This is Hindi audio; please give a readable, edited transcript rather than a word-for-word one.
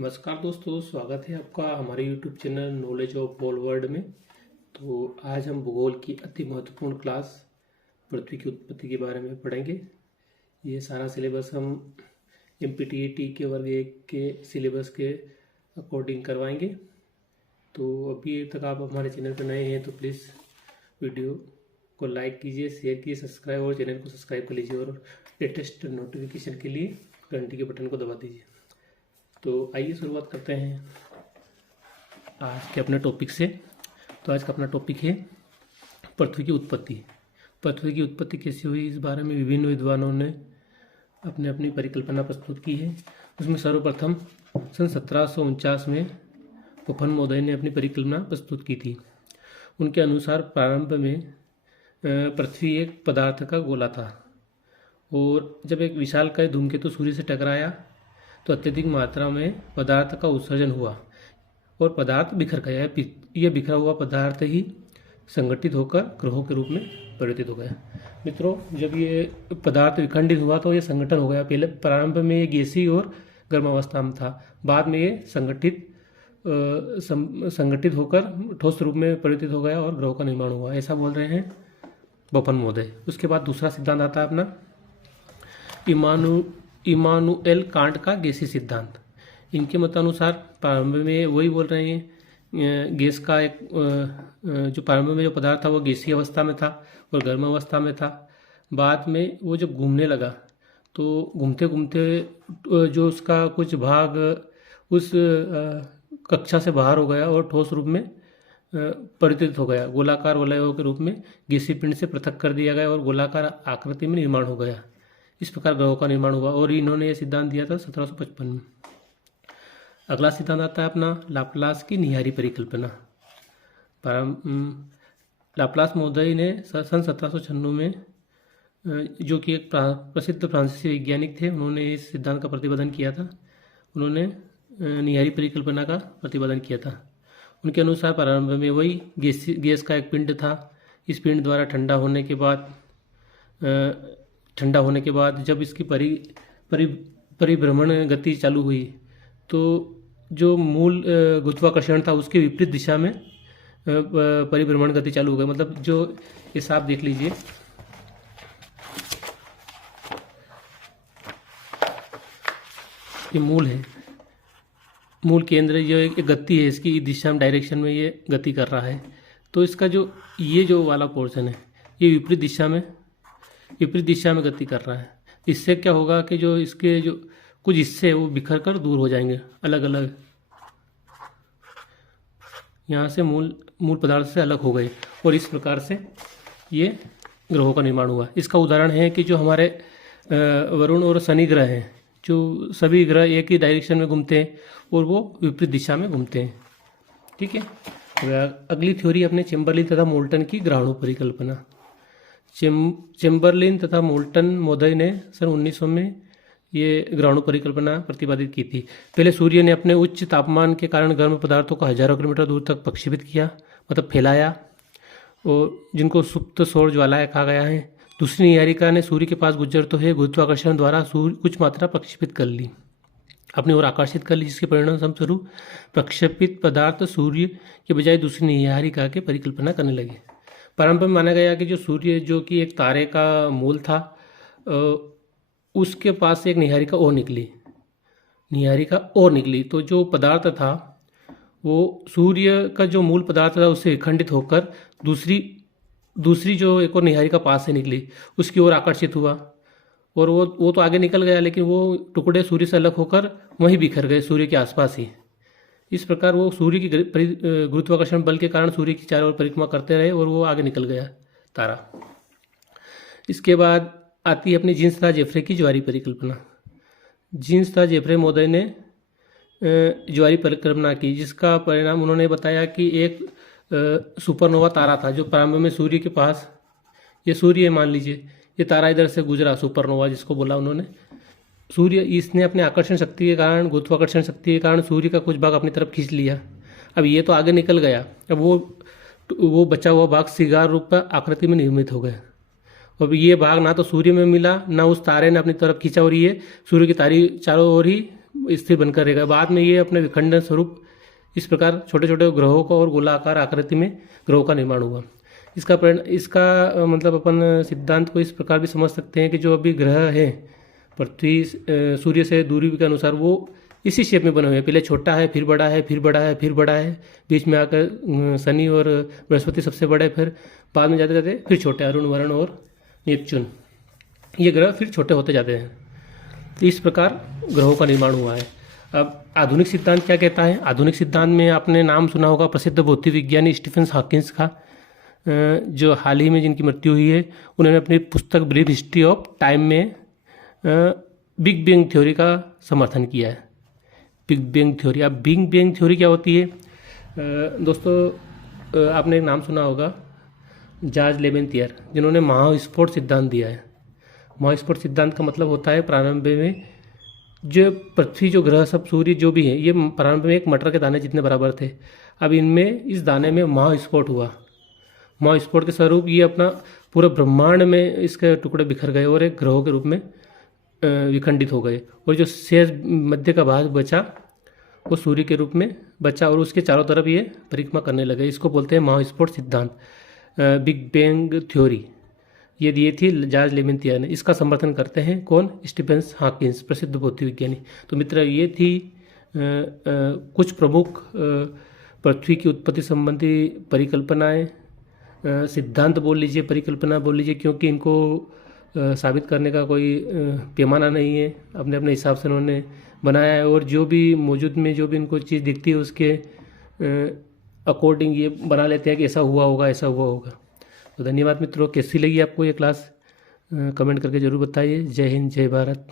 नमस्कार दोस्तों, स्वागत है आपका हमारे YouTube channel knowledge of all world में। तो आज हम भूगोल की अति महत्वपूर्ण क्लास पृथ्वी की उत्पत्ति के बारे में पढ़ेंगे। ये सारा सिलेबस हम MPTET के वर्ग 1 के सिलेबस के अकॉर्डिंग करवाएंगे। तो अभी तक आप हमारे चैनल पर नए हैं तो प्लीज़ वीडियो को लाइक कीजिए, शेयर कीजिए, सब्सक्राइब और चैनल को सब्सक्राइब कर लीजिए और लेटेस्ट नोटिफिकेशन के लिए घंटी के बटन को दबा दीजिए। तो आइए शुरुआत करते हैं आज के अपने टॉपिक से। तो आज का अपना टॉपिक है पृथ्वी की उत्पत्ति। पृथ्वी की उत्पत्ति कैसे हुई, इस बारे में विभिन्न विद्वानों ने अपने अपनी परिकल्पना प्रस्तुत की है। उसमें सर्वप्रथम सन 1749 में बफन महोदय ने अपनी परिकल्पना प्रस्तुत की थी। उनके अनुसार प्रारंभ में पृथ्वी एक पदार्थ का गोला था और जब एक विशालकाय धूमकेतु सूर्य से टकराया तो अत्यधिक मात्रा में पदार्थ का उत्सर्जन हुआ और पदार्थ बिखर गया। यह बिखरा हुआ पदार्थ ही संगठित होकर ग्रहों के रूप में परिवर्तित हो गया। मित्रों, जब ये पदार्थ विखंडित हुआ तो ये संगठन हो गया। पहले प्रारंभ में ये गैसीय और गर्म अवस्था में था, बाद में ये संगठित होकर ठोस रूप में परिवर्तित हो गया और ग्रहों का निर्माण हुआ, ऐसा बोल रहे हैं बफन महोदय। उसके बाद दूसरा सिद्धांत आता है अपना इमानुएल कांट का गैसीय सिद्धांत। इनके मतानुसार प्रारंभ में वही बोल रहे हैं, गैस का एक जो प्रारंभ में जो पदार्थ था वो गैसीय अवस्था में था और गर्म अवस्था में था। बाद में वो जब घूमने लगा तो घूमते घूमते जो उसका कुछ भाग उस कक्षा से बाहर हो गया और ठोस रूप में परिवर्तित हो गया। गोलाकार वलयों के रूप में गैसीय पिंड से पृथक कर दिया गया और गोलाकार आकृति में निर्माण हो गया। इस प्रकार ग्रहों का निर्माण हुआ और इन्होंने ये सिद्धांत दिया था 1755 में। अगला सिद्धांत आता है अपना लाप्लास की निहारी परिकल्पना। लाप्लास महोदय ने सन 1796 में, जो कि एक प्रसिद्ध फ्रांसीसी वैज्ञानिक थे, उन्होंने इस सिद्धांत का प्रतिपादन किया था। उन्होंने निहारी परिकल्पना का प्रतिपादन किया था। उनके अनुसार प्रारंभ में वही गैस का एक पिंड था। इस पिंड द्वारा ठंडा होने के बाद जब इसकी परिभ्रमण गति चालू हुई तो जो मूल गुरुत्वाकर्षण था उसके विपरीत दिशा में परिभ्रमण गति चालू हो गई। मतलब जो ये साफ देख लीजिए, ये मूल है, मूल केंद्र जो एक गति है, इसकी दिशा में डायरेक्शन में ये गति कर रहा है। तो इसका जो वाला पोर्शन है ये विपरीत दिशा में गति कर रहा है। इससे क्या होगा कि जो इसके जो कुछ हिस्से वो बिखर कर दूर हो जाएंगे अलग अलग, यहाँ से मूल पदार्थ से अलग हो गए और इस प्रकार से ये ग्रहों का निर्माण हुआ। इसका उदाहरण है कि जो हमारे वरुण और शनि ग्रह हैं, जो सभी ग्रह एक ही डायरेक्शन में घूमते हैं और वो विपरीत दिशा में घूमते हैं। ठीक है। अगली थ्योरी अपने चेम्बरलिन तथा मोल्टन की ग्रहाणु परिकल्पना। चेम्बरलिन तथा मोल्टन महोदय ने सन 1900 में ये ग्रहाणु परिकल्पना प्रतिपादित की थी। पहले सूर्य ने अपने उच्च तापमान के कारण गर्म पदार्थों को हजारों किलोमीटर दूर तक प्रक्षेपित किया, मतलब फैलाया, और जिनको सुप्त सौर ज्वालाएं कहा गया है। दूसरी निहारिका ने सूर्य के पास गुजर तो है गुरुत्वाकर्षण द्वारा कुछ मात्रा प्रक्षेपित कर ली, अपनी ओर आकर्षित कर ली, जिसके परिणाम स्वरूप प्रक्षेपित पदार्थ सूर्य के बजाय दूसरी निहारिका के परिकल्पना करने लगे। प्रारंभ में माना गया कि जो सूर्य, जो कि एक तारे का मूल था, उसके पास से एक निहारिका और निकली। तो जो पदार्थ था वो सूर्य का जो मूल पदार्थ था उससे विखंडित होकर दूसरी जो एक और निहारिका पास से निकली, उसकी ओर आकर्षित हुआ और वो तो आगे निकल गया, लेकिन वो टुकड़े सूर्य से अलग होकर वहीं बिखर गए सूर्य के आसपास ही। इस प्रकार वो सूर्य की गुरुत्वाकर्षण बल के कारण सूर्य की चारों ओर परिक्रमा करते रहे और वो आगे निकल गया तारा। इसके बाद आती है अपनी जीन्स तथा जेफ्रे की ज्वारीय परिकल्पना। जीन्स तथा जेफ्रे महोदय ने ज्वारीय परिकल्पना की, जिसका परिणाम उन्होंने बताया कि एक सुपरनोवा तारा था जो प्रारंभ में सूर्य के पास, ये सूर्य मान लीजिए, ये तारा इधर से गुजरा, सुपरनोवा जिसको बोला उन्होंने। सूर्य, इसने अपने आकर्षण शक्ति के कारण, गुरुत्वाकर्षण शक्ति के कारण सूर्य का कुछ भाग अपनी तरफ खींच लिया। अब ये तो आगे निकल गया, अब वो बचा हुआ भाग सिगार रूप पर आकृति में निर्मित हो गया और ये भाग ना तो सूर्य में मिला, ना उस तारे ने अपनी तरफ खींचा, और ये सूर्य की तारी चारों ओर ही स्थिर बनकर रहेगा। बाद में ये अपने विखंडन स्वरूप इस प्रकार छोटे छोटे ग्रहों का और गोलाकार आकृति में ग्रहों का निर्माण हुआ। इसका मतलब अपन सिद्धांत को इस प्रकार भी समझ सकते हैं कि जो अभी ग्रह है पृथ्वी सूर्य से दूरी के अनुसार वो इसी शेप में बने हुए हैं। पहले छोटा है, फिर बड़ा है, फिर बड़ा है, फिर बड़ा है, बीच में आकर शनि और बृहस्पति सबसे बड़े, फिर बाद में जाते जाते फिर छोटे, अरुण, वरुण और नेपच्यून, ये ग्रह फिर छोटे होते जाते हैं। तो इस प्रकार ग्रहों का निर्माण हुआ है। अब आधुनिक सिद्धांत क्या कहता है? आधुनिक सिद्धांत में आपने नाम सुना होगा प्रसिद्ध भौतिक विज्ञानी स्टीफन हॉकिंस का, जो हाल ही में जिनकी मृत्यु हुई है। उन्होंने अपनी पुस्तक ब्रीफ हिस्ट्री ऑफ टाइम में बिग बैंग थ्योरी का समर्थन किया है। Big bang theory. अब बिग बैंग थ्योरी क्या होती है? दोस्तों आपने एक नाम सुना होगा, जॉर्ज लेबेंथियर, जिन्होंने महाविस्फोट सिद्धांत दिया है। महाविस्फोट सिद्धांत का मतलब होता है प्रारंभ में जो पृथ्वी, जो ग्रह, सब, सूर्य जो भी है, ये प्रारंभ में एक मटर के दाने जितने बराबर थे। अब इनमें इस दाने में महाविस्फोट हुआ। महाविस्फोट के स्वरूप ये अपना पूरे ब्रह्मांड में इसके टुकड़े बिखर गए और एक ग्रहों के रूप में विखंडित हो गए, और जो शेष मध्य का भाग बचा वो सूर्य के रूप में बचा और उसके चारों तरफ ये परिक्रमा करने लगे। इसको बोलते हैं महाविस्फोट सिद्धांत, बिग बैंग थ्योरी। ये दिए थी जॉर्ज लेबेंथियर ने। इसका समर्थन करते हैं कौन? स्टीफन हॉकिंस, प्रसिद्ध भौतिक विज्ञानी। तो मित्र, ये थी कुछ प्रमुख पृथ्वी की उत्पत्ति संबंधी परिकल्पनाएं, सिद्धांत बोल लीजिए, परिकल्पना बोल लीजिए, क्योंकि इनको साबित करने का कोई पैमाना नहीं है। अपने अपने हिसाब से उन्होंने बनाया है, और जो भी मौजूद में जो भी इनको चीज़ दिखती है उसके अकॉर्डिंग ये बना लेते हैं कि ऐसा हुआ होगा, ऐसा हुआ होगा। तो धन्यवाद मित्रों। कैसी लगी आपको ये क्लास? कमेंट करके ज़रूर बताइए। जय हिंद, जय भारत।